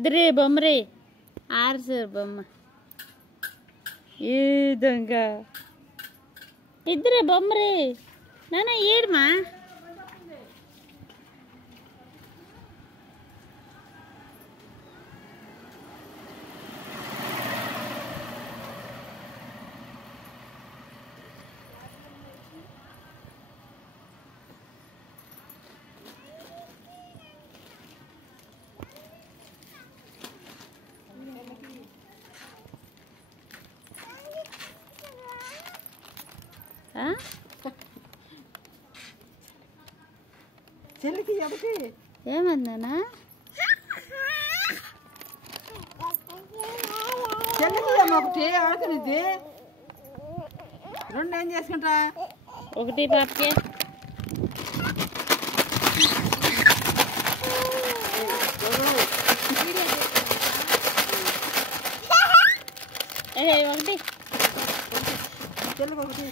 ఇద్దరే బొమ్మరే ఆర్సారు బొమ్మ ఏ దొంగ ఇద్దరే బొమ్మరే నాన్న ఏడుమా చెల్లికి ఒకటి ఏమన్నానా చెల్లికి ఒకటి ఆడుకునేది రెండు ఏం చేసుకుంటా ఒకటి పాపకే ఒకటి చెల్లికి ఒకటి